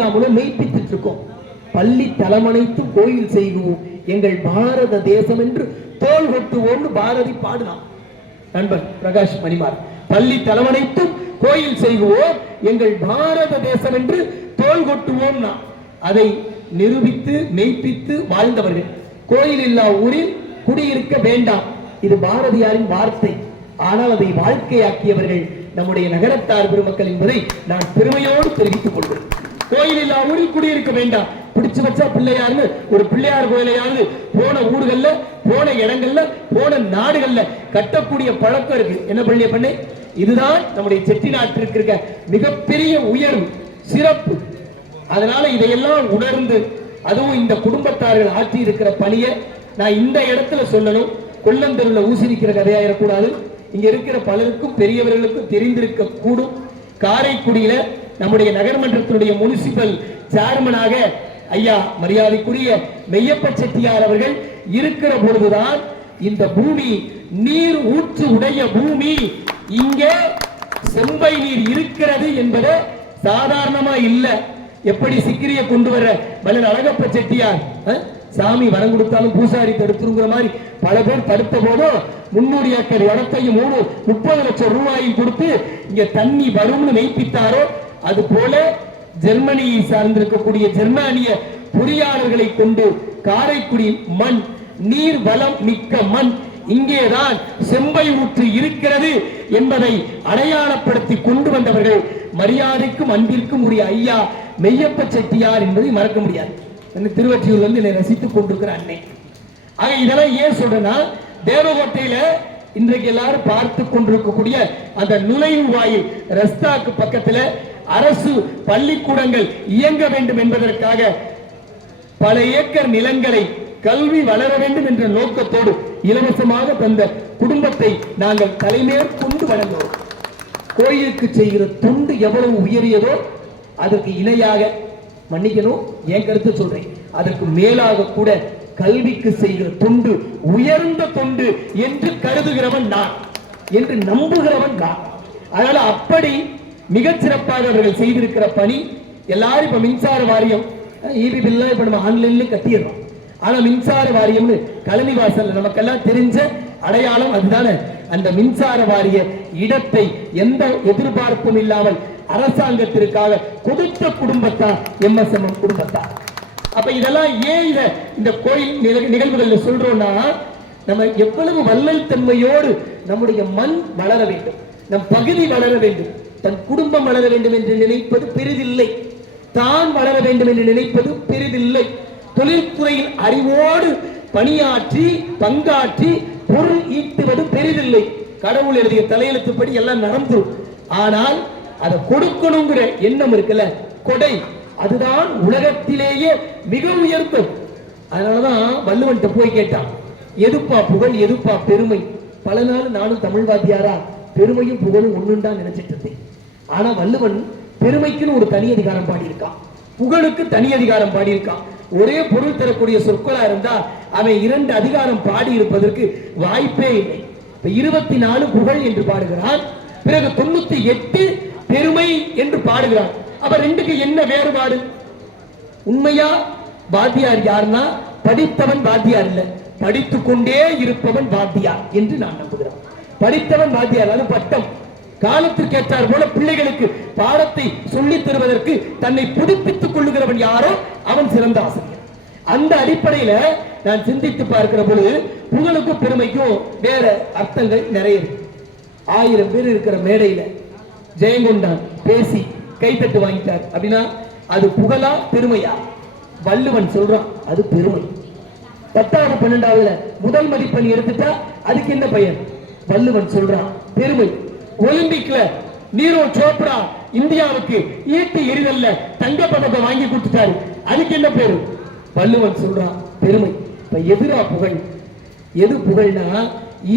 நாமளும் மெய்ப்பித்துட்டு இருக்கோம் பள்ளி தலமனைத்தும் கோயில் செய்குவோம். எங்கள் பாரத தேசம் என்று தோல் கொட்டுவோம்னு பாரதி பாடலாம் நண்பர் பிரகாஷ் மணிமார் பள்ளி தலைமனைத்தும் கோயில் செய்குவோம். எங்கள் பாரத தேசம் என்று தோல் கொட்டுவோம்னா அதை நிரூபித்து மெய்ப்பித்து வாழ்ந்தவர்கள். கோயில் இல்லா ஊரில் குடியிருக்க வேண்டாம். இது பாரதியாரின் வார்த்தை. ஆனால் அதை வாழ்க்கையாக்கியவர்கள் நம்முடைய நகரத்தார் பெருமக்கள் என்பதை நான் பெருமையோடு தெரிவித்துக் கொள்கிறேன். கோயில் இல்லா ஊரில் குடியிருக்க வேண்டாம். பிடிச்சு வச்சா பிள்ளையார்னு ஒரு பிள்ளையார் கோயிலையாவது போன ஊர்கள்ல போன இடங்கள்ல போன நாடுகள்ல கட்டக்கூடிய பழக்கம் இருக்கு. என்ன பள்ளிய பண்ணே? இதுதான் நம்முடைய செட்டி நாட்டிற்கு இருக்க மிகப்பெரிய உயர்வு சிறப்பு. அதனால இதையெல்லாம் உணர்ந்து அதுவும் இந்த குடும்பத்தார்கள் ஆற்றி இருக்கிற பணியை நான் இந்த இடத்துல சொல்லணும். கொல்லந்தருல ஊசிரிக்கிற கதையாயிடக்கூடாது இங்க இருக்கிற பலருக்கும் பெரியவர்களுக்கும் தெரிந்திருக்க கூடும் காரைக்குடியில நம்முடைய நகர்மன்றத்தினுடைய முனிசிபல் சேர்மனாக ஐயா மரியாதைக்குரிய மெய்யப்ப செட்டியார் அவர்கள் இருக்கிற பொழுதுதான் இந்த பூமி நீர் ஊற்று உடைய பூமி. இங்கே செம்பை நீர் இருக்கிறது என்பது சாதாரணமா இல்ல. எப்படி சிக்கிரிய கொண்டு வர மலர் அழகப்ப செட்டியார் அஹ், சாமி வரம் கொடுத்தாலும் பூசாரி தடுத்துருங்கிற மாதிரி பல பேர் தடுத்த போதும் முன்னூறு ஏக்கர் இடத்தையும் மூணு முப்பது லட்சம் ரூபாயும் கொடுத்து இங்க தண்ணி வரும்னு மெய்ப்பித்தாரோ அது போல ஜெர்மனியை சார்ந்திருக்கக்கூடிய ஜெர்மானிய பொறியாளர்களை கொண்டு காரைக்குடி மண் நீர் வளம் மிக்க மண் இங்கேதான் செம்பை ஊற்று இருக்கிறது என்பதை அடையாளப்படுத்தி கொண்டு வந்தவர்கள் மரியாதைக்கும் அன்பிற்கும் உரிய ஐயா மெய்யப்ப செட்டியார் என்பதை மறக்க முடியாது. என்ன திருவற்றியூர் வந்து என்னை ரசித்துக் கொண்டிருக்கிற அன்னை. ஆக இதெல்லாம் ஏன் சொல்றேன்னா தேவகோட்டையில இன்றைக்கு எல்லாரும் பார்த்து கொண்டிருக்கக்கூடிய அந்த நுழைவு வாயில் ரஸ்தாக்கு பக்கத்துல அரசு பள்ளிக்கூடங்கள் இயங்க வேண்டும் என்பதற்காக பல ஏக்கர் நிலங்களை கல்வி வளர வேண்டும் என்ற நோக்கத்தோடு இலவசமாக தந்த குடும்பத்தை நாங்கள் தலைமேற்கொண்டு வழங்குவோம் கோயிலுக்கு செய்கிற தொண்டு எவ்வளவு உயரியதோ அதற்கு இணையாக மன்னிக்கணும் என் கருத்து சொல்றேன். அதற்கு மேலாக கூட கல்விக்கு செய்கிற தொண்டு உயர்ந்த தொண்டு என்று கருதுகிறவன் நான் என்று நம்புகிறவன் நான். அதனால அப்படி மிகச் சிறப்பாக அவர்கள் செய்திருக்கிற பணி எல்லாரும் இப்ப மின்சார வாரியம் இபி பில்லாம் இப்ப நம்ம ஆன்லைன்ல கட்டிடுறோம். ஆனா மின்சார வாரியம்னு கழனி வாசல் நமக்கெல்லாம் தெரிஞ்ச அடையாளம் அதுதானே. அந்த மின்சார வாரிய இடத்தை எந்த எதிர்பார்ப்பும் இல்லாமல் அரசாங்கத்திற்காக கொடுத்த குடும்பத்தார் எம்எஸ்எம் குடும்பத்தா. அப்ப இதெல்லாம் ஏன் இத இந்த கோயில் நிகழ்வுகள்ல சொல்றோம்னா நம்ம எவ்வளவு வள்ளல் தன்மையோடு நம்முடைய மண் வளர வேண்டும். நம் பகுதி வளர வேண்டும். தன் குடும்பம் வளர வேண்டும் என்று நினைப்பது பெரிதில்லை. தான் வளர வேண்டும் என்று நினைப்பது பெரிதில்லை. தொழில்துறையில் அறிவோடு பணியாற்றி பங்காற்றி பொருள் ஈட்டுவது பெரிதில்லை. கடவுள் எழுதிய தலையெழுத்துப்படி எல்லாம் நடந்துடும் ஆனால் அதை கொடுக்கணுங்கிற எண்ணம் இருக்குல்ல கொடை அதுதான் உலகத்திலேயே மிக உயர்ந்தது. அதனாலதான் வள்ளுவன்ட்ட போய் கேட்டான் எதுப்பா புகழ் எதுப்பா பெருமை? பல நாள் நானும் தமிழ் வாத்தியாரா பெருமையும் புகழும் ஒண்ணுண்டா நினைச்சிட்டு இருந்தேன். ஆனா வள்ளுவன் பெருமைக்குன்னு ஒரு தனி அதிகாரம் பாடியிருக்கான். புகழுக்கு தனி அதிகாரம் பாடியிருக்கான். ஒரே பொருள் தரக்கூடிய சொற்களா இருந்தா அவன் இரண்டு அதிகாரம் பாடி இருப்பதற்கு வாய்ப்பே இல்லை. இப்ப இருபத்தி நாலு புகழ் என்று பாடுகிறான். பிறகு தொண்ணூத்தி எட்டு பெருமை என்று பாடுகிறான். அப்ப ரெண்டுக்கு என்ன வேறுபாடு? உண்மையா? வாத்தியார் யாருன்னா படித்தவன் வாத்தியார் இல்ல. படித்துக் கொண்டே இருப்பவன் வாத்தியார் என்று நான் நம்புகிறேன். படித்தவன் வாத்தியார் அது பட்டம். காலத்திற்கு ஏற்றார் போல பிள்ளைகளுக்கு பாடத்தை சொல்லித் தருவதற்கு தன்னை புதுப்பித்துக் கொள்ளுகிறவன் யாரோ அவன் சிறந்த ஆசிரியர். அந்த அடிப்படையில நான் சிந்தித்து பார்க்கிற பொழுது புகழுக்கும் பெருமைக்கும் வேற அர்த்தங்கள் நிறைய இருக்கு. ஆயிரம் பேர் இருக்கிற மேடையில ஜெயங்கொண்டான் பேசி கைத்தட்டு வாங்கிட்டார். அப்படின்னா அது புகழா பெருமையா? வள்ளுவன் சொல்றான் அது பெருமை. பத்தாவது பன்னெண்டாவதுல முதல் மதிப்பெண் எடுத்துட்டா அதுக்கு என்ன பயன் வள்ளுவன் சொல்றான் பெருமை. ஒலிம்பிக்ல நீரோ சோப்ரா இந்தியாவுக்கு ஈட்டி எரிதல்ல தங்க பதக்கம் வாங்கி கொடுத்துட்டாரு. அதுக்கு என்ன பேரு? வள்ளுவன் சொல்றான் பெருமை. இப்ப எதிரா புகழ். எது புகழ்னா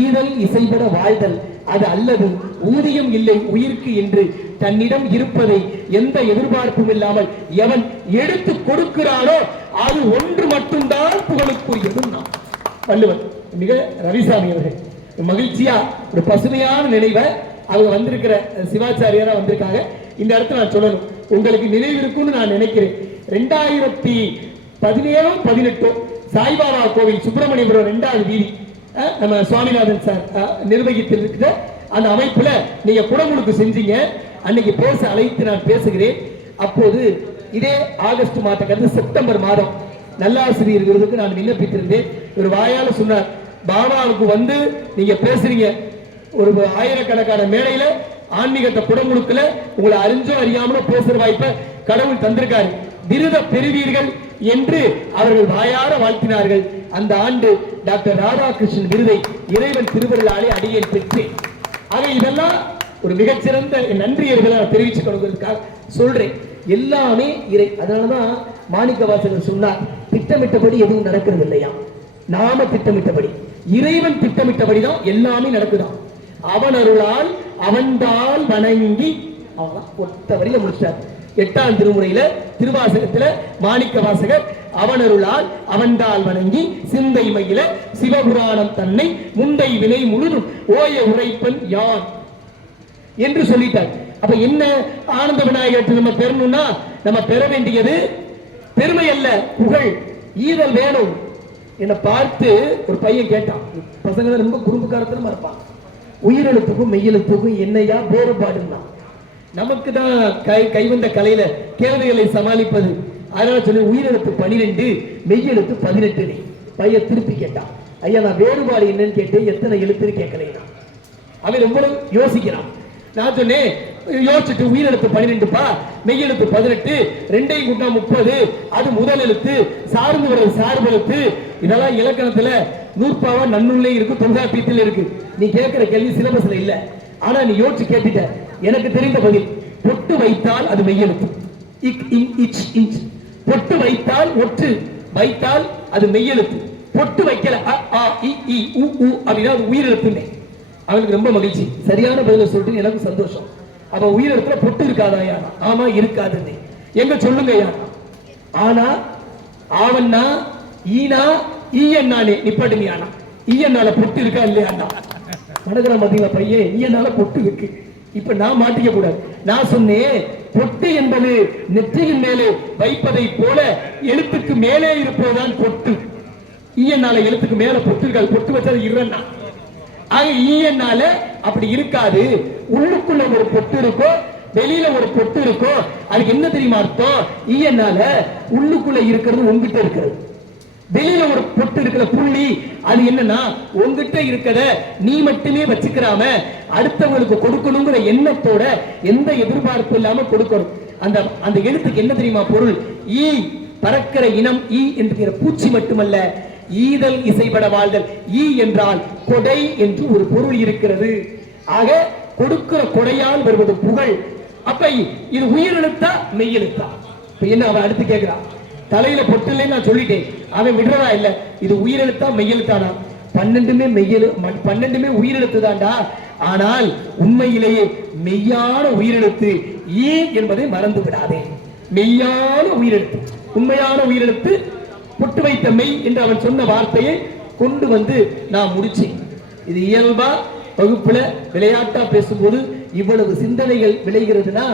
ஈதல் இசைபட வாழ்தல். அது அல்லது ஊதியம் இல்லை உயிர்க்கு என்று தன்னிடம் இருப்பதை எந்த எதிர்பார்ப்பும் இல்லாமல் எவன் எடுத்து கொடுக்கிறானோ அது ஒன்று மட்டும்தான் புகழுக்குரியதும் நான் வள்ளுவன் மிக ரவிசாமி அவர்கள் மகிழ்ச்சியா ஒரு பசுமையான நினைவை அவங்க வந்திருக்கிற சிவாச்சாரியாரா வந்திருக்காங்க. இந்த இடத்துல நான் சொல்லணும். உங்களுக்கு நினைவு இருக்கும்னு நான் நினைக்கிறேன். ரெண்டாயிரத்தி பதினேழோ பதினெட்டோ சாய்பாபா கோவில் சுப்பிரமணியபுரம் ரெண்டாவது வீதி அஹ், நம்ம சுவாமிநாதன் சார் அஹ், நிர்வகித்திருக்கிற அந்த அமைப்புல நீங்க குடமுழுக்கு செஞ்சீங்க. அன்னைக்கு பேச அழைத்து நான் பேசுகிறேன். அப்போது இதே ஆகஸ்ட் மாதம் கடந்து செப்டம்பர் மாதம் நல்லாசிரியர் விருதுக்கு நான் விண்ணப்பித்திருந்தேன். ஒரு வாயால் சொன்னார் பாபாவுக்கு வந்து நீங்க பேசுறீங்க. ஒரு ஆயிரக்கணக்கான மேடையில ஆன்மீகத்தை குடமுழுக்கல உங்களை அறிஞ்சோ அறியாமலோ பேசுற வாய்ப்பை கடவுள் தந்திருக்காரு. விருத பெறுவீர்கள் என்று அவர்கள் வாயார வாழ்த்தினார்கள். அந்த ஆண்டு டாக்டர் ராதாகிருஷ்ணன் விருதை இறைவன் திருவருளாலே அடியேன் பெற்றேன் ஆக இதெல்லாம் ஒரு மிகச்சிறந்த நன்றியர்களை நான் தெரிவிச்சுக்கணுங்கிறதுக்காக சொல்றேன். எல்லாமே இறை அதனாலதான் மாணிக்க வாசகர் சொன்னார் திட்டமிட்டபடி எதுவும் நடக்கிறது இல்லையா நாம திட்டமிட்டபடி. இறைவன் திட்டமிட்டபடி தான் எல்லாமே நடக்குதான் அவன் அருளால் அவன்தால் வணங்கி அவன் ஒத்த வரியில முடிச்சார். எட்டாம் திருமுறையில திருவாசகத்துல மாணிக்க வாசகர் அவனருளால் அவன்தால் வணங்கி சிந்தை மயில சிவபுராணம் தன்னை முந்தை வினை முழுதும் ஓய உரைப்பன் யான் என்று சொல்லிட்டார். அப்ப என்ன ஆனந்த விநாயகர் நம்ம பெறணும்னா நம்ம பெற வேண்டியது பெருமை அல்ல புகழ் ஈதல் வேணும். என்னை பார்த்து ஒரு பையன் கேட்டான். பசங்க ரொம்ப குறும்புக்காரத்தனமா இருப்பான். உயிரெழுத்துக்கும் மெய்யெழுத்துக்கும் என்னையா வேறுபாடுன்னா? நமக்கு தான் கை கைவந்த கலையில கேள்விகளை சமாளிப்பது. அதனால சொல்லி உயிரெழுத்து பனிரெண்டு மெய்யெழுத்து பதினெட்டு பையன் திருப்பி கேட்டான். ஐயா நான் வேறுபாடு என்னன்னு கேட்டு எத்தனை எழுத்துன்னு கேட்கலையா? அவன் ரொம்ப யோசிக்கிறான். நான் சொன்னேன் யோசிச்சுட்டு உயிரெழுத்து பன்னிரெண்டுப்பா மெய்யெழுத்து பதினெட்டு ரெண்டையும் கூட்டா முப்பது அது முதல் எழுத்து சார்ந்து வர்றது சார்பு எழுத்து. இதெல்லாம் இலக்கணத்துல நூற்பாவா நன்னுள்ளே இருக்கு தொல்காப்பியத்தில் இருக்கு. நீ கேட்கிற கேள்வி சிலபஸ்ல இல்ல. ஆனா நீ யோசிச்சு கேட்டுட்ட. எனக்கு தெரிந்த பதில் பொட்டு வைத்தால் அது மெய்யெழுத்து. இக் இங் இச் இன்ச் பொட்டு வைத்தால் ஒற்று வைத்தால் அது மெய்யெழுத்து. பொட்டு வைக்கல அ ஆ இ இ உ உ அப்படின்னா அது உயிரெழுத்துன்னே. அவனுக்கு ரொம்ப மகிழ்ச்சி. சரியான பதில சொல்லிட்டு எனக்கு சந்தோஷம். அப்ப உயிரிழத்துல பொட்டு இருக்காதா ஆமா இருக்காதுன்னு. எங்க சொல்லுங்க யானா ஆனா ஆவன்னா ஈனா ஈயன்னாலே நிப்பாட்டுங்க ஆனா ஈயன்னால பொட்டு இருக்கா இல்லையாண்ணா மனதில் பாத்தீங்களா பையன் ஈயனால பொட்டு இருக்கு. இப்ப நான் மாட்டிக்க கூடாது. நான் சொன்னேன் பொட்டு என்பது நெற்றியின் மேலே வைப்பதை போல எழுத்துக்கு மேலே இருப்பதுதான் பொட்டு. ஈயனால எழுத்துக்கு மேல பொட்டு இருக்காது. பொட்டு வச்சது இரண்டா ஆக ஈயனால அப்படி இருக்காது. உள்ளுக்குள்ள ஒரு பொட்டு இருக்கும் வெளியில ஒரு பொட்டு இருக்கும் அதுக்கு என்ன தெரியுமா அர்த்தம்? ஈயனால உள்ளுக்குள்ள இருக்கிறது உங்ககிட்ட இருக்கிறது. வெளியில ஒரு பொட்டு இருக்கிற புள்ளி. அது என்னன்னா உங்ககிட்ட இருக்கிறத நீ மட்டுமே வச்சுக்கிறாம அடுத்தவங்களுக்கு கொடுக்கணுங்கிற எண்ணத்தோட எந்த எதிர்பார்ப்பு இல்லாம கொடுக்கணும். அந்த அந்த எழுத்துக்கு என்ன தெரியுமா பொருள்? ஈ பறக்கிற இனம் ஈ என்கிற பூச்சி மட்டுமல்ல ஈதல் இசைபட வாழ்தல். ஈ என்றால் கொடை என்று ஒரு பொருள் இருக்கிறது. ஆக கொடுக்கிற கொடையால் வருவது புகழ். அப்ப இது உயிரெழுத்தா மெய்யெழுத்தா? என்ன அவன் அடுத்து கேட்கிறான் தலையில பொட்டில்லைன்னு நான் சொல்லிட்டேன். அவன் விடுறதா இல்ல. இது உயிரெழுத்தா மெய்யெழுத்தானா பன்னெண்டுமே மெய்யெழு பன்னெண்டுமே உயிரெழுத்து தான்டா ஆனால் உண்மையிலேயே மெய்யான உயிரெழுத்து ஈ என்பதை மறந்து விடாதே மெய்யான உயிரெழுத்து உண்மையான உயிரெழுத்து பொட்டு வைத்த மெய் என்று அவன் சொன்ன வார்த்தையை கொண்டு வந்து நான் முடிச்சேன். இது இயல்பா வகுப்புல விளையாட்டா பேசும்போது இவ்வளவு சிந்தனைகள் விளைகிறதுனா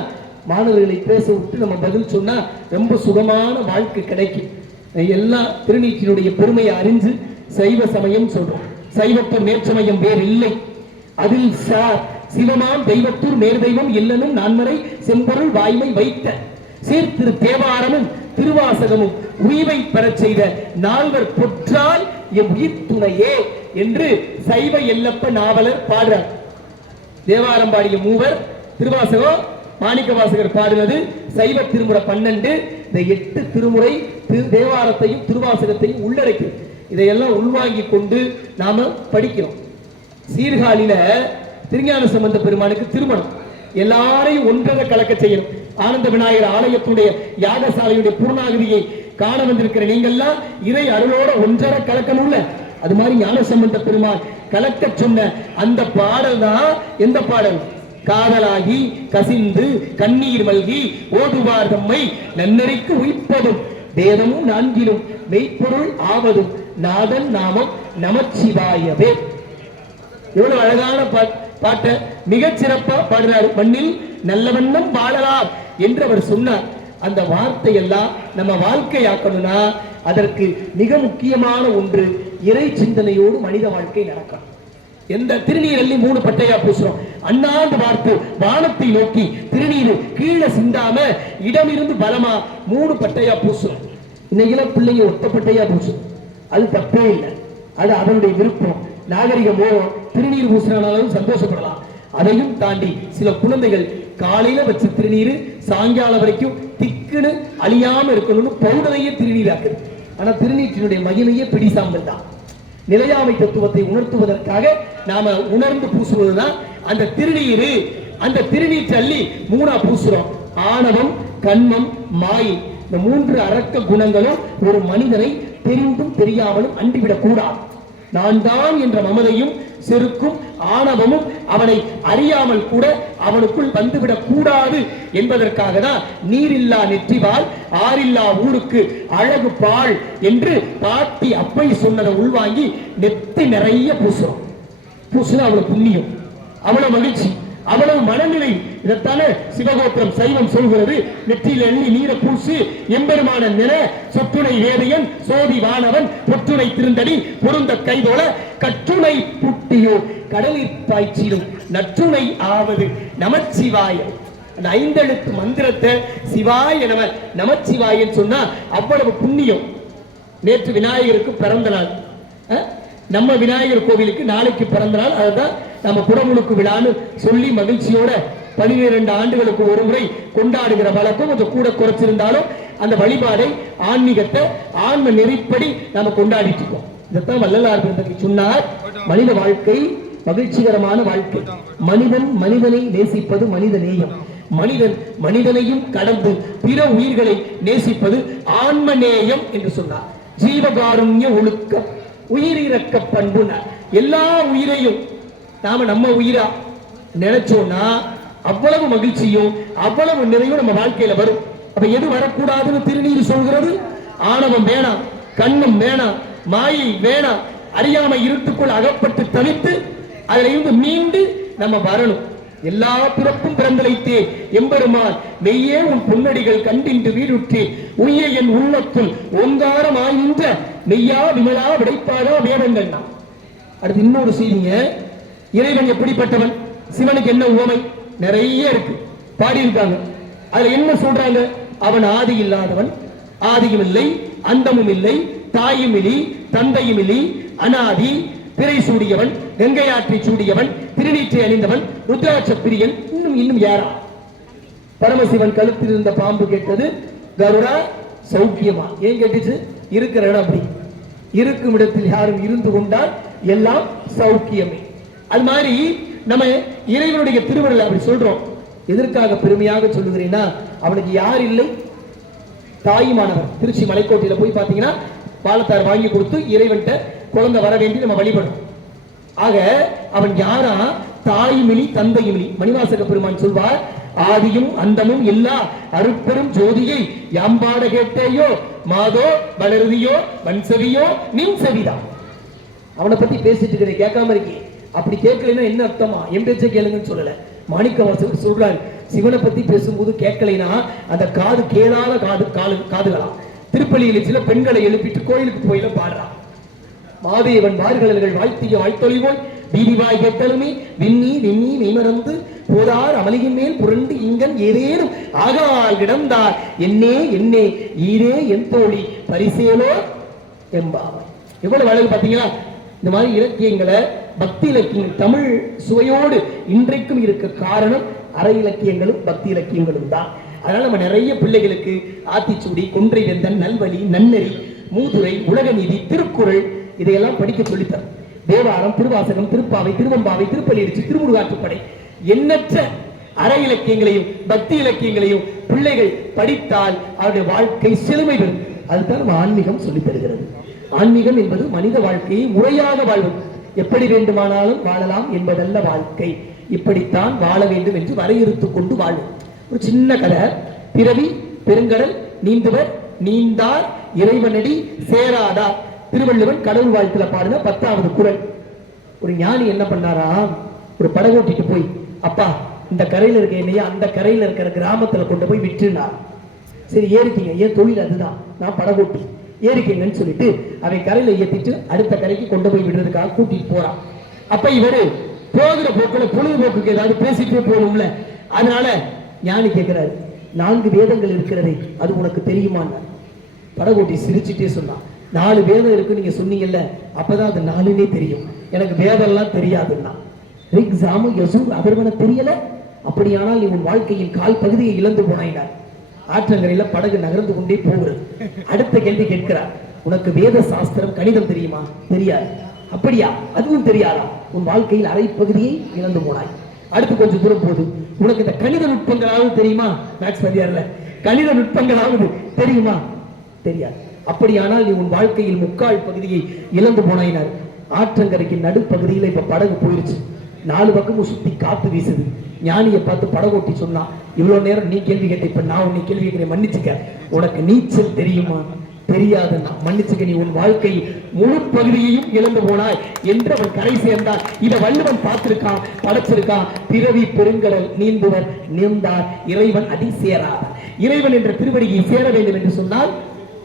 மாணவர்களை பேச விட்டு நம்ம பதில் சொன்னா ரொம்ப சுகமான வாழ்க்கை கிடைக்கும். எல்லாம் திருநீற்றினுடைய பெருமையை அறிஞ்சு சைவ சமயம் சொல்றோம். சைவப்ப நேர்ச்சமயம் வேறு இல்லை. அதில் சார் சிவமாம் தெய்வத்தூர் நேர்தெய்வம் இல்லனும் நான்மறை செம்பொருள் வாய்மை வைத்த. சீர்திரு தேவாரமும் திருவாசகமும் உயிரை பெறச் செய்த நால்வர் பொற்றால் எம் உயிர் துணையே என்று சைவ எல்லப்ப நாவலர் பாடுறார். தேவாரம் பாடிய மூவர் திருவாசகம் மாணிக்க வாசகர் பாடினது சைவ திருமுறை பன்னெண்டு. இந்த எட்டு திருமுறை திரு தேவாரத்தையும் திருவாசகத்தையும் உள்ளடக்கி இதையெல்லாம் உள்வாங்கி கொண்டு நாம படிக்கிறோம். சீர்காழியில திருஞான சம்பந்த பெருமானுக்கு திருமணம். எல்லாரையும் ஒன்றரை கலக்க செய்யணும். ஆனந்த விநாயகர் ஆலயத்துடைய யாகசாலையுடைய பூர்ணாகதியை காண வந்திருக்கிற நீங்கள்லாம் இறை அருளோட ஒன்றரை கலக்கணும்ல அது மாதிரி ஞானசம்பந்த பெருமாள் கலக்க சொன்ன அந்த பாடல் தான் எந்த பாடல்? காதலாகி கசிந்து கண்ணீர் மல்கி ஓதுவார் தம்மை நன்னறிக்கு உயிப்பதும் வேதமும் நான்கிலும் மெய்ப்பொருள் ஆவதும். நாதன் நாமம் நமச்சிவாயவே. எவ்வளவு அழகான பாட்- பாட்டை மிகச் சிறப்பா பாடுறாரு. மண்ணில் நல்ல வண்ணம் வாழலாம் என்று அவர் சொன்னார். அந்த வார்த்தை எல்லாம் நம்ம வாழ்க்கையாக்கணும்னா அதற்கு மிக முக்கியமான ஒன்று இறை சிந்தனையோடு மனித வாழ்க்கை நடக்கும் எந்த திருநீரல்லி மூணு பட்டையா பூசுறோம். அண்ணாந்து பார்த்து வானத்தை நோக்கி திருநீர் கீழே சிந்தாம இடமிருந்து பலமா மூணு பட்டையா பூசுறோம் இன்னைக்கெல்லாம் பிள்ளைங்க ஒத்த பட்டையா பூசும். அது தப்பே இல்லை. அது அவனுடைய விருப்பம். நாகரிகமோ திருநீர் பூசினாலும் சந்தோஷப்படலாம். அதையும் தாண்டி சில குழந்தைகள் காலையில வச்ச திருநீர் சாயங்காலம் வரைக்கும் திக்குன்னு அழியாம இருக்கணும்னு பவுடரையே திருநீராக்குது. ஆனா திருநீற்றினுடைய மகிமையே பிடிசாம்பல் தான். நிலையாமை தத்துவத்தை உணர்த்துவதற்காக நாம உணர்ந்து பூசுவதுதான் அந்த திருநீரு. அந்த திருநீர் தள்ளி மூணா பூசுறோம். ஆணவம் கண்மம் மாயை. இந்த மூன்று அரக்க குணங்களும் ஒரு மனிதனை தெரிந்தும் தெரியாமலும் அண்டிவிடக் கூடாது நான் தான் என்ற மமதையும் செருக்கும் ஆணவமும் அவனை அறியாமல் கூட அவனுக்குள் வந்துவிடக் கூடாது என்பதற்காக தான் நீரில்லா நெற்றிவால் ஆறில்லா ஊருக்கு அழகு பால் என்று பாட்டி அப்பை சொன்னதை உள்வாங்கி நெத்தி நிறைய பூசுறோம் பூசுனா அவ்வளவு புண்ணியம். அவ்வளவு மகிழ்ச்சி. அவ்வளவு மனநிலை. இதைத்தானே சிவகோத்திரம் சைவம் சொல்கிறது. நெற்றியில் எண்ணி நீர பூசு எம்பெருமான நிற சொற்றுணை வேதையன் சோதி வானவன் பொற்றுணை திருந்தடி பொருந்த கைதோல கற்றுணை புட்டியோ கடலில் பாய்ச்சிடும். நற்றுணை ஆவது நமச்சிவாயம் அந்த ஐந்தெழுத்து மந்திரத்தை சிவாய நம நமச்சிவாயன்னு சொன்னா அவ்வளவு புண்ணியம். நேற்று விநாயகருக்கு பிறந்த நாள். நம்ம விநாயகர் கோவிலுக்கு நாளைக்கு பிறந்த நாள். அதுதான் நம்ம குடமுழுக்கு விழான்னு சொல்லி மகிழ்ச்சியோட பதினிரண்டு ஆண்டுகளுக்கு ஒரு முறை கொண்டாடுகிற வழக்கம் கொஞ்சம் கூட குறைச்சிருந்தாலும் அந்த வழிபாடை ஆன்மீகத்தை ஆன்ம நெறிப்படி நாம கொண்டாடிட்டு இருக்கோம். இதைத்தான் வள்ளலார் சொன்னார். மனித வாழ்க்கை மகிழ்ச்சிகரமான வாழ்க்கை. மனிதன் மனிதனை நேசிப்பது மனித நேயம். மனிதன் மனிதனையும் கடந்து பிற உயிர்களை நேசிப்பது ஆன்ம நேயம் என்று சொன்னார். ஜீவகாருண்ய ஒழுக்கம் உயிரிறக்க பண்புனர். எல்லா உயிரையும் நாம நம்ம உயிரா? நினைச்சோம்னா அவ்வளவு மகிழ்ச்சியும் அவ்வளவு நிறைவும் நம்ம வாழ்க்கையில வரும். அப்ப எது வரக்கூடாதுன்னு திருநீர் சொல்கிறது? ஆணவம் வேணாம் கண்ணும் வேணாம் மாயை வேணாம். அறியாமை இருட்டுக்குள் அகப்பட்டு தவித்து அதுல இருந்து மீண்டு நம்ம வரணும். எல்லா பிறப்பும் பிறந்தலைத்தே எம்பெருமான் மெய்யே உன் பொன்னடிகள் கண்டின்று வீடுற்றி உய்ய என் உள்ளத்துள் ஓங்காரம் ஆயின்ற மெய்யா விமலா விடைப்பாடா வேடங்கள் அடுத்து இன்னொரு செய்திங்க. இறைவன் எப்படிப்பட்டவன்? சிவனுக்கு என்ன உவமை? நிறைய இருக்கு. பாடியிருக்காங்க. அதுல என்ன சொல்றாங்க? அவன் ஆதி இல்லாதவன். ஆதியும் இல்லை அந்தமும் இல்லை தாயும் இலி தந்தையும் இலி அனாதி பிறை சூடியவன் கங்கையாற்றை சூடியவன் திருநீற்றை அணிந்தவன் ருத்ராட்ச பிரியன் இன்னும் இன்னும் யாரா? பரமசிவன் கழுத்தில் இருந்த பாம்பு கேட்டது கருடா சௌக்கியமா? ஏன் கேட்டுச்சு? இருக்கிற இடம் அப்படி. இருக்கும் இடத்தில் யாரும் இருந்து கொண்டால் எல்லாம் சௌக்கியமே. அது மாதிரி நம்ம இறைவனுடைய திருவள்ளுவர் அப்படி சொல்றோம். எதற்காக பெருமையாக சொல்லுகிறேன்னா அவனுக்கு யார் இல்லை? தாயுமானவர். திருச்சி மலைக்கோட்டையில போய் பாத்தீங்கன்னா பாலத்தார் வாங்கி கொடுத்து இறைவன்ட்ட குழந்தை வர வேண்டி நம்ம வழிபடும் ஆக அவன் யாரா? தாயுமிலி தந்தையுமிலி மணிவாசக பெருமான் சொல்வார் ஆதியும் அந்தமும் எல்லா அருட்பெரும் ஜோதியை யாம்பாட கேட்டேயோ? மாதோ வளருதியோ வன்செவியோ நின் செவிதான் அவனை பத்தி பேசிட்டு இருக்கிற கேட்காம இருக்கேன் அப்படி கேட்கலைன்னா என்ன அர்த்தமா? என் பேச்சை கேளுங்கன்னு சொல்லல. மாணிக்க வாசகர் சொல்றாரு சிவனை பத்தி பேசும்போது கேட்கலைன்னா அந்த காது கேளாத காது காது காதுகளா? திருப்பள்ளியில் சில பெண்களை எழுப்பிட்டு கோயிலுக்கு போயில பாடுறான் மாதேவன் வார்களர்கள் வாழ்த்திய வாழ்த்தொழிவோய் வீதிவாய் கேட்டலுமே விண்ணி விண்ணி மெய்மறந்து போதார் அமளியின் மேல் புரண்டு இங்கன் ஏதேனும் ஆகால் கிடந்தார். என்னே என்னே ஈரே என் தோழி பரிசேலோ என்பாவர் எவ்வளவு அழகு பாத்தீங்களா இந்த மாதிரி இலக்கியங்களை பக்தி இலக்கியங்கள் தமிழ் சுவையோடு இன்றைக்கும் இருக்க காரணம் அரை இலக்கியங்களும் பக்தி இலக்கியங்களும் தான். அதனால நம்ம நிறைய பிள்ளைகளுக்கு ஆத்திச்சூடி கொன்றை வெந்தன் நல்வழி நன்னெறி மூதுரை உலகநீதி திருக்குறள் இதையெல்லாம் படிக்க சொல்லித்தர் தேவாரம் திருவாசகம் திருப்பாவை திருவம்பாவை திருப்பள்ளியடிச்சு திருமுருகாற்றுப்படை எண்ணற்ற அற இலக்கியங்களையும் பக்தி இலக்கியங்களையும் பிள்ளைகள் படித்தால் அவருடைய வாழ்க்கை செழுமை பெறும். அதுதான் நம்ம ஆன்மீகம் சொல்லித் தருகிறது. ஆன்மீகம் என்பது மனித வாழ்க்கையை முறையாக வாழ்வது. எப்படி வேண்டுமானாலும் வாழலாம் என்பதல்ல வாழ்க்கை. இப்படித்தான் வாழ வேண்டும் என்று வரையறுத்துக் கொண்டு வாழும் ஒரு சின்ன கதை. பிறவி பெருங்கடல் நீந்துவர் நீந்தார் இறைவனடி சேராதார் திருவள்ளுவன் கடவுள் வாழ்த்துல பாடின பத்தாவது குறள் ஒரு ஞானி என்ன பண்ணாரா? ஒரு படகோட்டிட்டு போய் அப்பா இந்த கரையில இருக்க என்னையா? அந்த கரையில இருக்கிற கிராமத்துல கொண்டு போய் விற்றுனார். சரி ஏறிக்கிங்க ஏன் தொழில் அதுதான்? நான் படகோட்டி ஏறிக்கிங்கன்னு சொல்லிட்டு அவன் கரையில ஏத்திட்டு அடுத்த கரைக்கு கொண்டு போய் விடுறதுக்காக கூட்டிட்டு போறான். அப்ப இவரு போகிற போக்குல பொழுதுபோக்குக்கு ஏதாவது பேசிட்டே போகணும்ல? அதனால ஞானி கேட்கிறாரு நான்கு வேதங்கள் இருக்கிறதே அது உனக்கு தெரியுமான்னு? படகோட்டி சிரிச்சுட்டே சொன்னான் நாலு வேதம் இருக்கு நீங்க சொன்னீங்கல்ல அப்பதான் அது நாலுனே தெரியும். எனக்கு வேதம் எல்லாம் தெரியாதுன்னா. ரிக் ஜாமு யசு அதர்வன தெரியல? அப்படியானால் இவன் வாழ்க்கையின் கால் பகுதியை இழந்து போனாயினார். ஆற்றங்கரையில படகு நகர்ந்து கொண்டே போகிறது அடுத்த கேள்வி கேட்கிறார். உனக்கு வேத சாஸ்திரம் கணிதம் தெரியுமா? தெரியாது. அப்படியா? அதுவும் தெரியாதா? உன் வாழ்க்கையில் அரை பகுதியை இழந்து போனாய். அடுத்து கொஞ்சம் தூரம் போகுது. உனக்கு இந்த கணித நுட்பங்களாவது தெரியுமா? மேக்ஸ் பதியார்ல கணித நுட்பங்களாவது தெரியுமா? தெரியாது. அப்படியானால் நீ உன் வாழ்க்கையில் முக்கால் பகுதியை இழந்து போனாயினார். ஆற்றங்கரைக்கு நடுப்பகுதியில் இப்ப படகு போயிருச்சு. நாலு பக்கமும் சுத்தி காத்து வீசுது. ஞானியை பார்த்து படகோட்டி சொன்னான் இவ்வளவு நேரம் நீ கேள்வி கேட்ட இப்ப நான் உன்னை கேள்வி கேட்கிறேன் மன்னிச்சுக்க. உனக்கு நீச்சல் தெரியுமா? தெரியாது மன்னிச்சுக்க. நீ உன் வாழ்க்கை முழு பகுதியையும் இழந்து போனாய். என்று அவன் கரை சேர்ந்தான். இதை வள்ளுவன் பார்த்திருக்கான் படைச்சிருக்கான். பிறவி பெருங்கடல் நீந்துவர் நீந்தார். இறைவன் அடி சேராத இறைவன் என்ற திருவடியை சேர வேண்டும் என்று சொன்னால்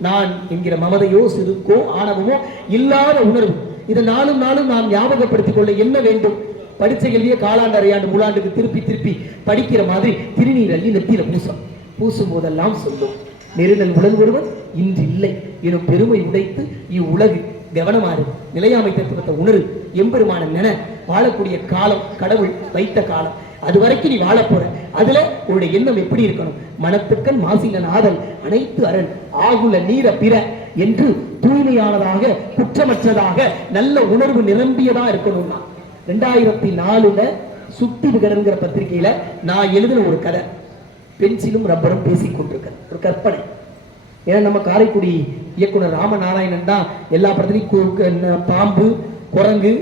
நான் என்கிற மமதையோ சிறுக்கோ ஆணவமோ இல்லாத உணர்வு. இதை நாளும் நாளும் நாம் ஞாபகப்படுத்திக் கொள்ள என்ன வேண்டும்? படிச்ச கேள்வியை காலாண்டு அரையாண்டு முழாண்டுக்கு திருப்பி திருப்பி படிக்கிற மாதிரி திருநீர் அள்ளி நெத்தியில பூசும். பூசும் போதெல்லாம் சொல்லும். நெருநல் உடல் ஒருவன் இன்று இல்லை எனும் பெருமை உடைத்து இவ்வுலகு கவனமாறு நிலையாமை தத்துவத்தை உணரு. எம்பெருமான நென வாழக்கூடிய காலம் கடவுள் வைத்த காலம். அது வரைக்கும் நீ வாழ போற. அதுல உன்னுடைய எண்ணம் எப்படி இருக்கணும்? மனத்துக்கள் மாசிலன் ஆதல் அனைத்து அரண் ஆகுல நீர பிற என்று தூய்மையானதாக குற்றமற்றதாக நல்ல உணர்வு நிரம்பியதா இருக்கணும்னா ரெண்டாயிரத்தி நாலுல சுட்டி விகடன்கிற பத்திரிகையில நான் எழுதின ஒரு கதை. பென்சிலும் ரப்பரும் பேசி கொண்டிருக்கிறேன் ஒரு கற்பனை. ஏன்னா நம்ம காரைக்குடி இயக்குனர் ராமநாராயணன் தான் எல்லா படத்துலையும் பாம்பு குரங்கு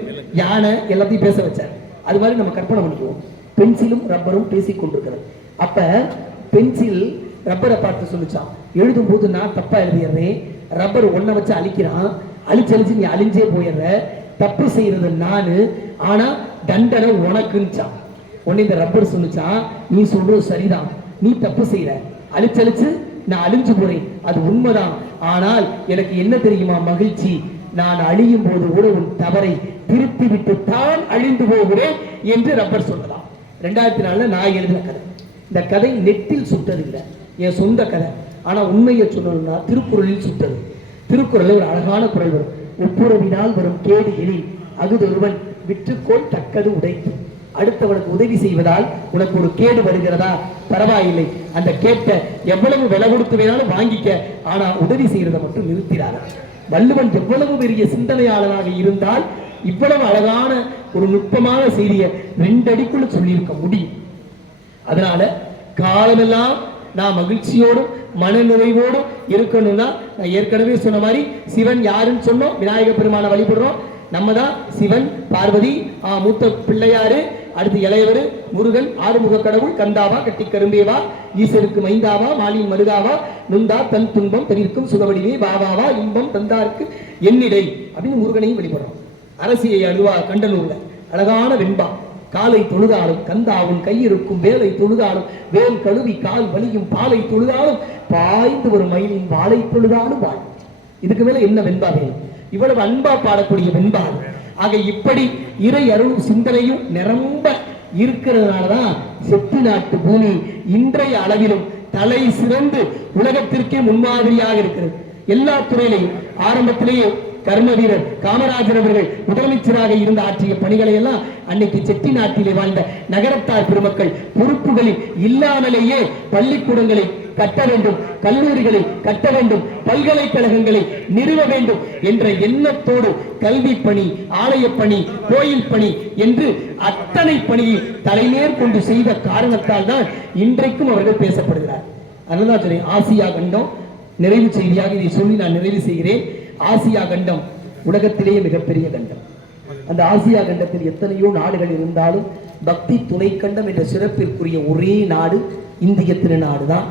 யானை எல்லாத்தையும் பேச வச்சார். அது மாதிரி நம்ம கற்பனை பண்ணிக்குவோம். பென்சிலும் ரப்பரும் பேசி கொண்டிருக்கிறது. அப்ப பென்சில் ரப்பரை பார்த்து சொல்லிச்சான். எழுதும் போது நான் தப்பா எழுதிடுறேன். ரப்பர் ஒன்ன வச்சு அழிக்கிறான். அழிச்சு அழிச்சு நீ அழிஞ்சே போயிடுற. தப்பு செய்யறது நானு ஆனா தண்டனை உனக்குன்னுச்சான் உடனே இந்த ரப்பர் சொல்லுச்சான் நீ சொல்றது சரிதான். நீ தப்பு செய்யற. அழிச்சழிச்சு நான் அழிஞ்சு போறேன். அது உண்மைதான். ஆனால் எனக்கு என்ன தெரியுமா மகிழ்ச்சி? நான் அழியும் போது கூட உன் தவறை திருத்தி விட்டு தான் அழிந்து போகிறேன் என்று ரப்பர் சொல்லலாம் ரெண்டாயிரத்தி நாலுல நான் எழுதின கதை. இந்த கதை நெட்டில் சுட்டது இல்லை. என் சொந்த கதை. ஆனா உண்மையை சொல்லணும்னா திருக்குறளில் சுட்டது. திருக்குறளில் ஒரு அழகான குரல் வரும். ஒப்புரவினால் வரும் கேடு எழில் அகுதொருவன் விற்றுக்கோள் தக்கது உடைத்து அடுத்தவனுக்கு உதவி செய்வதால் உனக்கு ஒரு கேடு வருகிறதா? பரவாயில்லை. அந்த கேட்ட எவ்வளவு விலை கொடுத்து வேணாலும் வாங்கிக்க. ஆனா உதவி செய்யறதை மட்டும் நிறுத்திடாதா. வள்ளுவன் எவ்வளவு பெரிய சிந்தனையாளராக இருந்தால் இவ்வளவு அழகான ஒரு நுட்பமான செய்தியை ரெண்டு அடிக்குள்ள சொல்லியிருக்க முடியும். அதனால காலமெல்லாம் நான் மகிழ்ச்சியோடும் மன நிறைவோடும் இருக்கணும்னா நான் ஏற்கனவே சொன்ன மாதிரி சிவன் யாருன்னு சொன்னோம் விநாயக பெருமானை வழிபடுறோம். நம்ம தான் சிவன் பார்வதி மூத்த பிள்ளையாரு அடுத்து இளையவர் முருகன் ஆறுமுக கடவுள் கந்தாவா கட்டி கரும்பேவா ஈசருக்கு மைந்தாவா மாலின் மருதாவா நுந்தா தன் துன்பம் தனிற்கும் சுகவடிவே வாவாவா இன்பம் தந்தாருக்கு என்னிடை அப்படின்னு முருகனையும் வழிபடுறோம். அரசியை அழுவா கண்டனூர்ல அழகான வெண்பா. காலை தொழுதாலும் கந்தாவும் கையிருக்கும் வேலை தொழுதாலும் வேல் கழுவி கால் வலியும் பாலை தொழுதாலும் பாய்ந்து ஒரு மயிலின் வாழை தொழுதாலும் வாழ் இதுக்கு மேல என்ன வெண்பா வேணும்? இவ்வளவு அன்பா பாடக்கூடிய வெண்பா ஆக இப்படி இறை அருளும் சிந்தனையும் நிரம்ப இருக்கிறதுனாலதான் செத்து நாட்டு பூமி இன்றைய அளவிலும் தலை சிறந்து உலகத்திற்கே முன்மாதிரியாக இருக்கிறது. எல்லா துறையிலையும் ஆரம்பத்திலேயே கர்ம வீரர் காமராஜர் அவர்கள் முதலமைச்சராக இருந்த ஆற்றிய பணிகளை எல்லாம் அன்னைக்கு செட்டி நாட்டிலே வாழ்ந்த நகரத்தார் பெருமக்கள் பொறுப்புகளில் இல்லாமலேயே பள்ளிக்கூடங்களை கட்ட வேண்டும் கல்லூரிகளை கட்ட வேண்டும் பல்கலைக்கழகங்களை நிறுவ வேண்டும் என்ற எண்ணத்தோடு கல்வி பணி ஆலய பணி கோயில் பணி என்று அத்தனை பணியை தலைமேற்கொண்டு செய்த காரணத்தால் தான் இன்றைக்கும் அவர்கள் பேசப்படுகிறார். அதனால ஆசியா கண்டம் நிறைவு செய்தியாக இதை சொல்லி நான் நிறைவு செய்கிறேன். ஆசியா கண்டம் உலகத்திலேயே மிகப்பெரிய கண்டம். அந்த ஆசியா கண்டத்தில் எத்தனையோ நாடுகள் இருந்தாலும் பக்தி துணை கண்டம் என்ற சிறப்பிற்குரிய ஒரே நாடு இந்திய திருநாடு தான்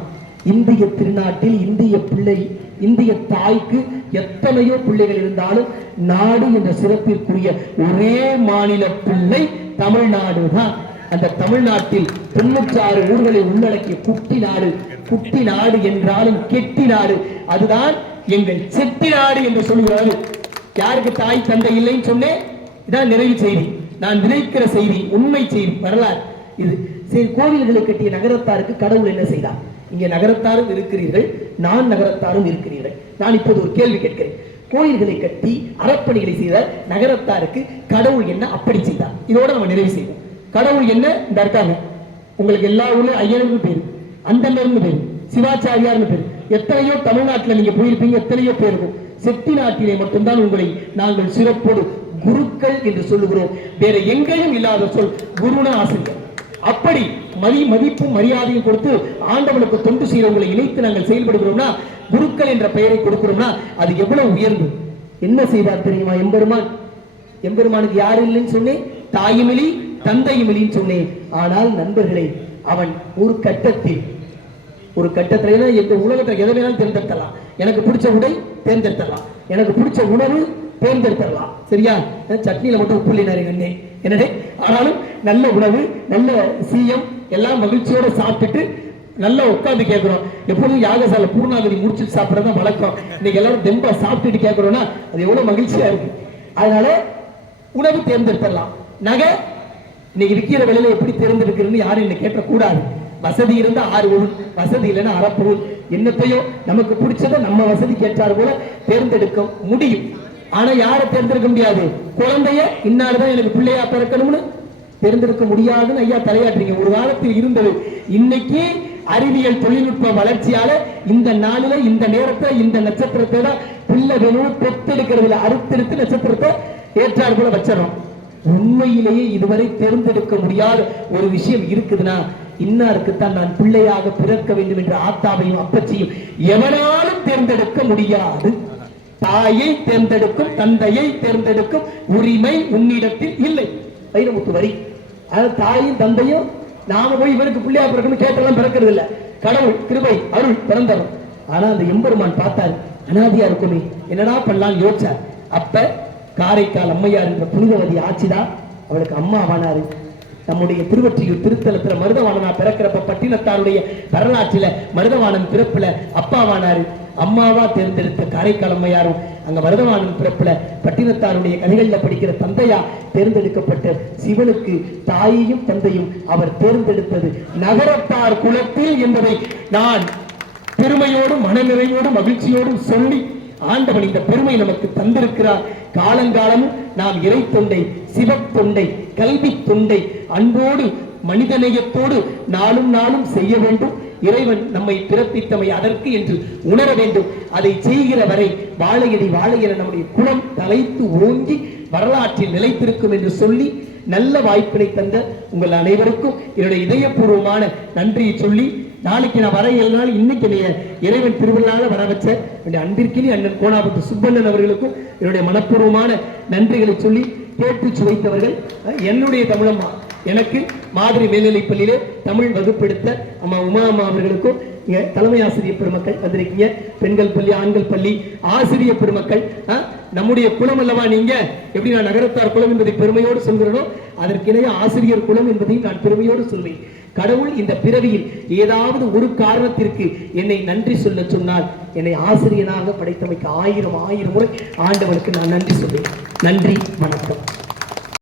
இந்திய திருநாட்டில் இந்திய பிள்ளை இந்திய தாய்க்கு எத்தனையோ பிள்ளைகள் இருந்தாலும் நாடு என்ற சிறப்பிற்குரிய ஒரே மாநில பிள்ளை தமிழ்நாடு தான் அந்த தமிழ்நாட்டில் தொண்ணூற்றாறு ஊர்களை உள்ளடக்கிய குட்டி நாடு குட்டி நாடு என்றாலும் கெட்டி நாடு. அதுதான் எங்கள் செட்டி நாடு என்று சொல்கிறார்கள் யாருக்கு தாய் தந்தை இல்லைன்னு சொன்னேன் இதான் நிறைவு செய்தி. நான் நினைக்கிற செய்தி உண்மை செய்தி வரலாறு. இது சரி கோவில்களை கட்டிய நகரத்தாருக்கு கடவுள் என்ன செய்தார்? இங்கே நகரத்தாரும் இருக்கிறீர்கள் நான் நகரத்தாரும் இருக்கிறீர்கள். நான் இப்போது ஒரு கேள்வி கேட்கிறேன். கோயில்களை கட்டி அறப்பணிகளை செய்த நகரத்தாருக்கு கடவுள் என்ன அப்படி செய்தார்? இதோட நம்ம நிறைவு செய்வோம். கடவுள் என்ன? இந்த இருக்காங்க உங்களுக்கு எல்லா ஊர்லயும் ஐயனுக்கு பேரு அந்தனர்னு பேரு சிவாச்சாரியார்னு பேரு. எத்தனையோ தமிழ்நாட்டுல நீங்க போயிருப்பீங்க எத்தனையோ பேர் இருக்கும். செட்டி நாட்டிலே மட்டும்தான் உங்களை நாங்கள் சிறப்போடு குருக்கள் என்று சொல்லுகிறோம். வேற எங்கேயும் இல்லாத சொல் குருனா ஆசிரியர். அப்படி மதி மதிப்பும் மரியாதையும் கொடுத்து ஆண்டவனுக்கு தொண்டு செய்யறவங்களை இணைத்து நாங்கள் செயல்படுகிறோம்னா குருக்கள் என்ற பெயரை கொடுக்கிறோம்னா அது எவ்வளவு உயர்ந்து என்ன செய்தார் தெரியுமா எம்பெருமான்? எம்பெருமானுக்கு யாரு இல்லைன்னு சொன்னேன்? தாயுமிலி தந்தையுமிலின்னு சொன்னேன். ஆனால் நண்பர்களே அவன் ஒரு கட்டத்தில் ஒரு கட்டத்துல ஏன்னா இந்த உலகத்துல எதை வேணாலும் தேர்ந்தெடுத்தலாம் எனக்கு பிடிச்ச உடை தேர்ந்தெடுத்தலாம் எனக்கு பிடிச்ச உணவு தேர்ந்தெடுத்தலாம் சரியா? சட்னியில மட்டும் உப்பு இல்லைனாரு கண்ணே என்னடே ஆனாலும் நல்ல உணவு நல்ல சீயம் எல்லாம் மகிழ்ச்சியோட சாப்பிட்டுட்டு நல்லா உட்கார்ந்து கேட்கிறோம். எப்போதும் யாகசால பூர்ணாகதி முடிச்சுட்டு சாப்பிடறதா வழக்கம். இன்னைக்கு எல்லாரும் தெம்பா சாப்பிட்டுட்டு கேட்கிறோம்னா அது எவ்வளவு மகிழ்ச்சியா இருக்கு. அதனால உணவு தேர்ந்தெடுத்தலாம் நகை இன்னைக்கு விற்கிற விலையில எப்படி தேர்ந்தெடுக்கிறதுன்னு யாரும் என்ன கேட்கக்கூடாது வசதி இருந்தா ஆறு பொருள் வசதி இல்லைன்னா அறப்பொருள் என்னத்தையோ நமக்கு பிடிச்சதை நம்ம வசதிக்கு ஏற்றாறு போல தேர்ந்தெடுக்க முடியும். ஆனா யாரை தேர்ந்தெடுக்க முடியாது? குழந்தைய இன்னார்தான் எனக்கு பிள்ளையா பிறக்கணும்னு தேர்ந்தெடுக்க முடியாதுன்னு ஐயா தலையாட்டுறீங்க. ஒரு காலத்தில் இருந்தது. இன்னைக்கு அறிவியல் தொழில்நுட்ப வளர்ச்சியால இந்த நாளில இந்த நேரத்தை இந்த நட்சத்திரத்தை தான் பிள்ளை வேணும் பெத்தெடுக்கிறதுல அறுத்தெடுத்து நட்சத்திரத்தை ஏற்றாறு போல வச்சிடறோம். உண்மையிலேயே இதுவரை தேர்ந்தெடுக்க முடியாத ஒரு விஷயம் இருக்குதுன்னா இன்னாருக்குத்தான் நான் பிள்ளையாக பிறக்க வேண்டும் என்ற ஆத்தாவையும் அப்பச்சியும் எவனாலும் தேர்ந்தெடுக்க முடியாது. தாயை தேர்ந்தெடுக்கும் தந்தையை தேர்ந்தெடுக்கும் உரிமை உன்னிடத்தில் இல்லை. வைரமுத்து வரி. அதாவது தாயும் தந்தையும் நாம போய் இவருக்கு பிள்ளையா பிறக்கணும் கேட்டெல்லாம் பிறக்கிறது இல்ல கடவுள் கிருபை அருள் பிறந்தவன். ஆனா அந்த எம்பெருமான் பார்த்தாரு அனாதியா இருக்குமே என்னடா பண்ணலாம் யோசிச்சார். அப்ப காரைக்கால் அம்மையார் என்ற புனிதவதி ஆட்சிதான். அவளுக்கு அம்மா ஆனாரு நம்முடைய திருவற்றியூர் திருத்தலத்துல மருதவாணனா பிறக்கிறப்ப பட்டினத்தாருடைய வரலாற்றில மருதவாணன் பிறப்புல அப்பாவானாரு. அம்மாவா தேர்ந்தெடுத்த காரைக்கால் அம்மையாரும் அங்க மருதவாணன் பிறப்புல பட்டினத்தாருடைய கதைகள்ல படிக்கிற தந்தையா தேர்ந்தெடுக்கப்பட்ட சிவனுக்கு தாயையும் தந்தையும் அவர் தேர்ந்தெடுத்தது நகரத்தார் குலத்தில் என்பதை நான் பெருமையோடும் மனநிறைவோடும் மகிழ்ச்சியோடும் சொல்லி ஆண்டவன் இந்த பெருமை நமக்கு தந்திருக்கிறார். காலங்காலமும் நாம் இறை தொண்டை சிவத்தொண்டை கல்வி தொண்டை அன்போடு மனிதநேயத்தோடு நாளும் நாளும் செய்ய வேண்டும். இறைவன் நம்மை பிறப்பித்தமை அதற்கு என்று உணர வேண்டும். அதை செய்கிற வரை வாழையடி வாழையென நம்முடைய குலம் தலைத்து ஓங்கி வரலாற்றில் நிலைத்திருக்கும் என்று சொல்லி நல்ல வாய்ப்பினை தந்த உங்கள் அனைவருக்கும் என்னுடைய இதயபூர்வமான நன்றியை சொல்லி நாளைக்கு நான் வர இயல்நாள் இன்னைக்கு என்னைய இறைவன் திருவிழால வர வச்ச என்னுடைய அன்பிற்கினி அண்ணன் கோணாபுத்து சுப்பண்ணன் அவர்களுக்கும் என்னுடைய மனப்பூர்வமான நன்றிகளை சொல்லி கேட்டு சுவைத்தவர்கள் என்னுடைய தமிழம்மா எனக்கு மாதிரி மேல்நிலைப் பள்ளியிலே தமிழ் வகுப்பெடுத்த அம்மா உமா அம்மா அவர்களுக்கும் இங்க தலைமை ஆசிரியர் பெருமக்கள் வந்திருக்கீங்க. பெண்கள் பள்ளி ஆண்கள் பள்ளி ஆசிரியர் பெருமக்கள் நம்முடைய குலம் அல்லவா நீங்க? எப்படி நான் நகரத்தார் குலம் என்பதை பெருமையோடு சொல்கிறனோ அதற்கிடையே ஆசிரியர் குலம் என்பதையும் நான் பெருமையோடு சொல்வேன். கடவுள் இந்த பிறவியில் ஏதாவது ஒரு காரணத்திற்கு என்னை நன்றி சொல்ல சொன்னால் என்னை ஆசிரியனாக படைத்தமைக்கு ஆயிரம் ஆயிரம் முறை ஆண்டவனுக்கு நான் நன்றி சொல்வேன் நன்றி வணக்கம்.